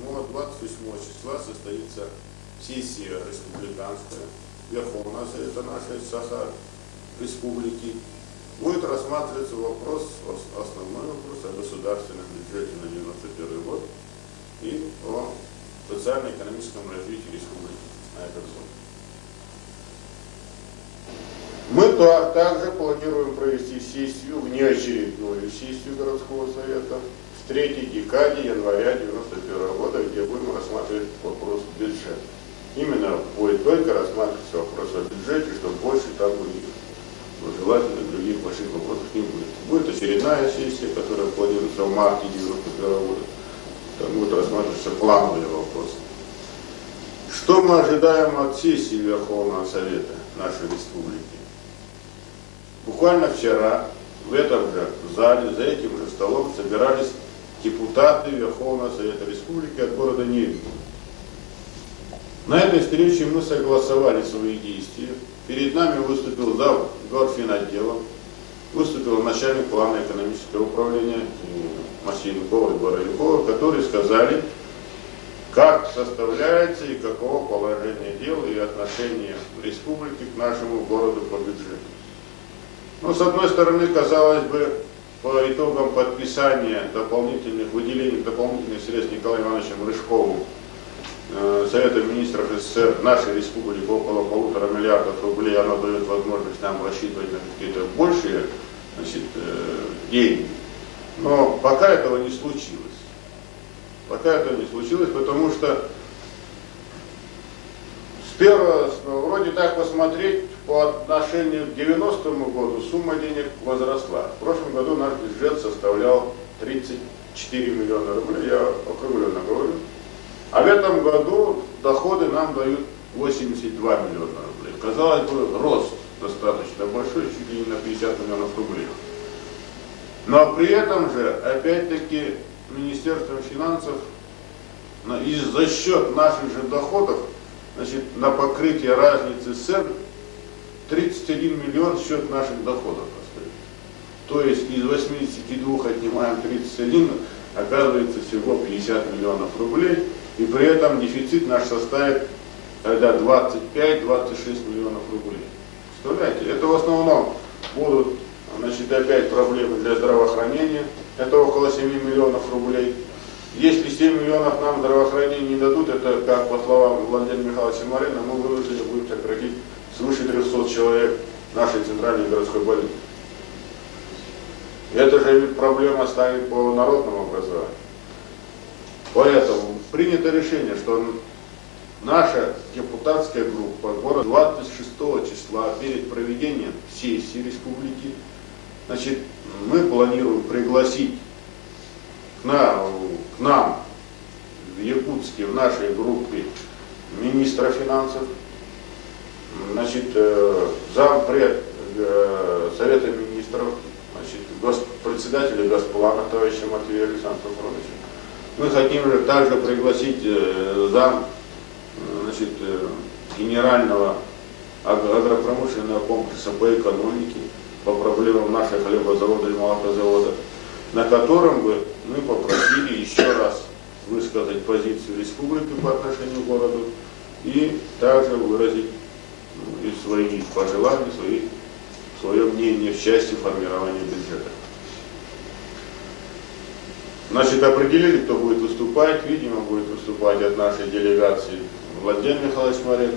Но 28 числа состоится сессия республиканская, Верховного Совета нашей Саха Республики. Будет рассматриваться вопрос, основной вопрос о государственном бюджете на 1991 год и о социально-экономическом развитии республики на этот год. Мы также планируем провести сессию, внеочередную сессию городского совета в 3 декаде января 1991 года, где будем рассматривать вопрос бюджета. Именно будет только рассматриваться вопрос о бюджете, чтобы больше там будет. Но желательно других больших вопросов не будет. Будет очередная сессия, которая планируется в марте 1991 года. Там будут рассматриваться плановые вопросы. Что мы ожидаем от сессии Верховного Совета нашей республики? Буквально вчера в этом же зале, за этим же столом собирались депутаты Верховного Совета Республики от города Невель. На этой встрече мы согласовали свои действия. Перед нами выступил зав. Горфинотдела, выступил начальник плана экономического управления Масленникова и Боровикова, которые сказали, как составляется и каково положение дел и отношение республики к нашему городу по бюджету. Но, с одной стороны, казалось бы, по итогам подписания выделения дополнительных средств Николаем Ивановичем Рыжковым Совета министров СССР нашей республики около 1,5 миллиарда рублей, оно дает возможность нам рассчитывать на какие-то большие деньги. Но пока этого не случилось. Пока этого не случилось, потому что с первого, вроде так посмотреть, по отношению к 90-му году сумма денег возросла. В прошлом году наш бюджет составлял 34 миллиона рублей, я округленно говорю. А в этом году доходы нам дают 82 миллиона рублей. Казалось бы, рост достаточно большой, чуть ли не на 50 миллионов рублей. Но при этом же, опять-таки, Министерство финансов за счет наших же доходов, на покрытие разницы цен 31 миллион в счет наших доходов остается. То есть из 82 отнимаем 31, оказывается всего 50 миллионов рублей. И при этом дефицит наш составит тогда 25-26 миллионов рублей. Представляете, это в основном будут опять проблемы для здравоохранения, это около 7 миллионов рублей. Если 7 миллионов нам здравоохранения не дадут, это, как по словам Владимира Михайловича Марина, мы вынуждены будем сократить свыше 300 человек нашей центральной городской больницы. Это же проблема станет по народному образованию. Поэтому принято решение, что наша депутатская группа города 26 числа перед проведением сессии республики, мы планируем пригласить к нам в Якутске, в нашей группе, министра финансов, зампред Совета министров, председателя Госплана товарища Матвея Александра Федоровича. Мы хотим же также пригласить генерального агропромышленного комплекса по экономике, по проблемам наших хлебозавода и молокозавода, на котором бы мы попросили еще раз высказать позицию республики по отношению к городу и также выразить и свои пожелания, свое мнение в части формирования бюджета. Определили, кто будет выступать. Видимо, будет выступать от нашей делегации Владимир Михайлович Марин,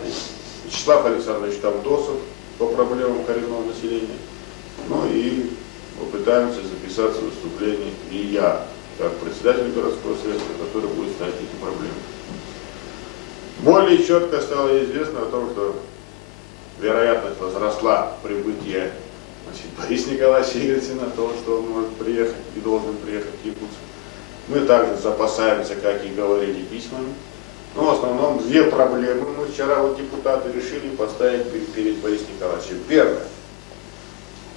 Вячеслав Александрович Тамдосов по проблемам коренного населения. И попытаемся записаться в выступление и я, как председатель городского совета, который будет ставить эти проблемы. Более четко стало известно о том, что вероятность возросла прибытия Бориса Николаевича Ельцина, того, что он может приехать и должен приехать в Якутск. Мы также запасаемся, как и говорили, письмами. Но в основном две проблемы мы вчера депутаты решили поставить перед Борисом Николаевичем. Первое.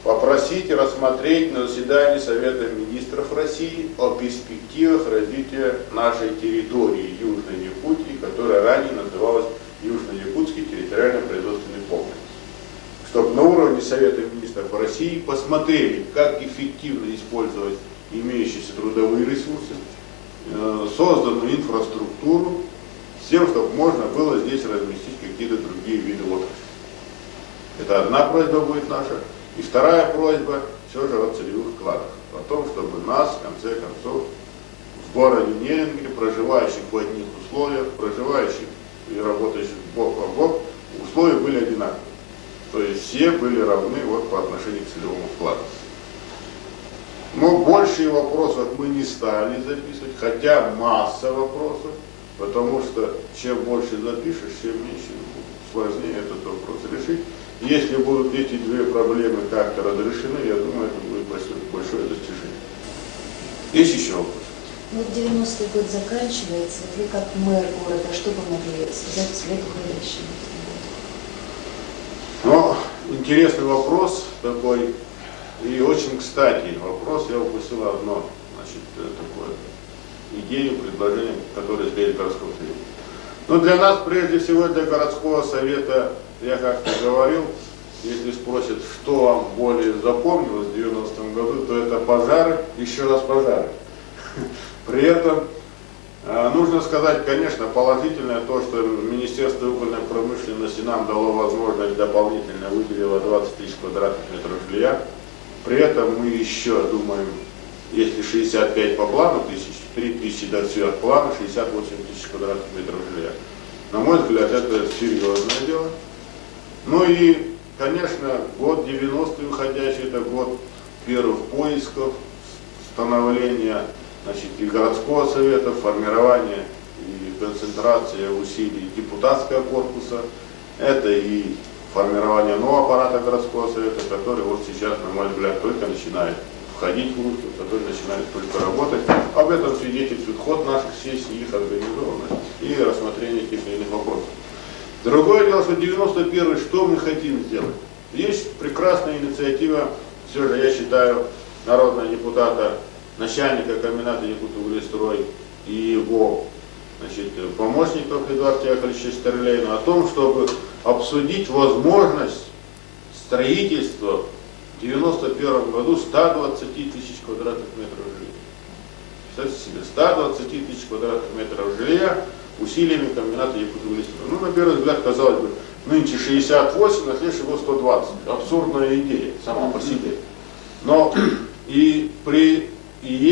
Попросить рассмотреть на заседании Совета министров России о перспективах развития нашей территории Южной Якутии, которая ранее называлась Южно-Якутский территориально-производственный комплекс. Чтобы на уровне Совета министров России посмотрели, как эффективно использовать имеющиеся трудовые ресурсы созданную инфраструктуру с тем, чтобы можно было здесь разместить какие-то другие виды отрасли. Это одна просьба будет наша. И вторая просьба все же о целевых вкладах. О том, чтобы нас, в конце концов, в городе Нерюнгри, проживающих в одних условиях, проживающих и работающих бок о бок, условия были одинаковые. То есть все были равны вот по отношению к целевому вкладу. Но большие вопросов мы не стали записывать, хотя масса вопросов, потому что чем больше запишешь, тем меньше сложнее этот вопрос решить. Если будут эти две проблемы как-то разрешены, я думаю, это будет большое достижение. Есть еще вопрос? Вот 90-й год заканчивается, вот вы как мэр города, что бы могли сказать вслед уходящим? Ну, интересный вопрос такой, и очень кстати вопрос. Я упустил одно, значит, такое идею, предложение, которое стоит городского совета. Но для нас, прежде всего, для городского совета, я как-то говорил, если спросят, что вам более запомнилось в 90-м году, то это пожары, еще раз пожары. При этом нужно сказать, конечно, положительное то, что Министерство угольной промышленности нам дало возможность дополнительно выделило 20 тысяч квадратных метров жилья. При этом мы еще думаем, если 65 по плану тысяч, 3 тысячи до сверхплана, 68 тысяч квадратных метров жилья. На мой взгляд, это серьезное дело. Ну и, конечно, год 90-й уходящий, это год первых поисков, становления, значит, и городского совета, формирования и концентрация усилий депутатского корпуса. Это и формирование нового аппарата городского совета, который вот сейчас, на мой взгляд, только начинает входить в русло, который начинает только работать. Об этом свидетельствует ход наших сессий, их организованность и рассмотрение тех или иных вопросов. Другое дело, что 91-й, что мы хотим сделать? Есть прекрасная инициатива, все же я считаю, народного депутата, начальника комбината Якутуглестрой и его, значит, помощников Эдуарда Яковлевича Стерлейна о том, чтобы обсудить возможность строительства в 91 году 120 тысяч квадратных метров жилья. Представьте себе, 120 тысяч квадратных метров жилья усилиями комбината Якутуглестрой. Ну, на первый взгляд, казалось бы, нынче 68, на следующий год 120. Абсурдная идея сама по себе. Но и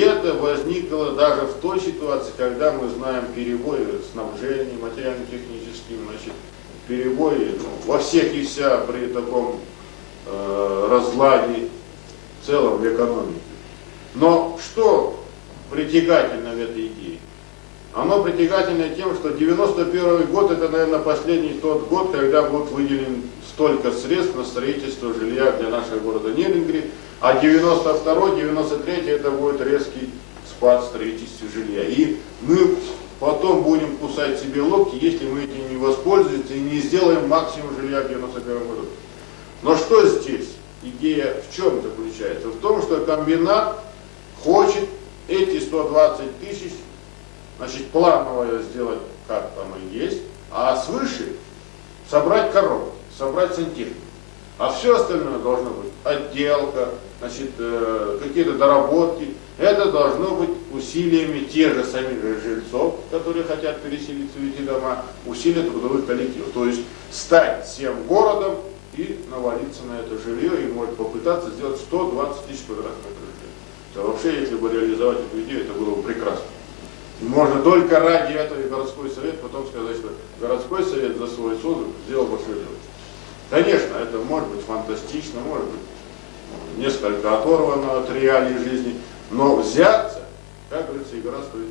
это возникло даже в той ситуации, когда мы знаем перебои в снабжении, материально-техническим, значит, перебои во всех и вся при таком разладе в целом в экономике. Но что притягательно в этой идее? Оно притягательно тем, что 91 год это, наверное, последний тот год, когда будет выделен столько средств на строительство жилья для нашего города Нерюнгри, а 92-й, 93-й это будет резкий спад строительства жилья. И мы потом будем кусать себе локти, если мы этим не воспользуемся и не сделаем максимум жилья в 91 году. Но что здесь? Идея в чем заключается? В том, что комбинат хочет эти 120 тысяч, значит, плановое сделать, как оно и есть, а свыше собрать коробки, собрать сантехнику. А все остальное должно быть отделка, значит, какие-то доработки. Это должно быть усилиями тех же самих жильцов, которые хотят переселиться в эти дома, усилия трудовых коллективов. То есть стать всем городом и навалиться на это жилье и может попытаться сделать 120 тысяч квадратных метров жилья. Вообще, если бы реализовать эту идею, это было бы прекрасно. Можно только ради этого и городской совет потом сказать, что городской совет за свой созыв сделал большое дело. Конечно, это может быть фантастично, может быть несколько оторвано от реалий жизни, но взяться, как говорится, игра стоит.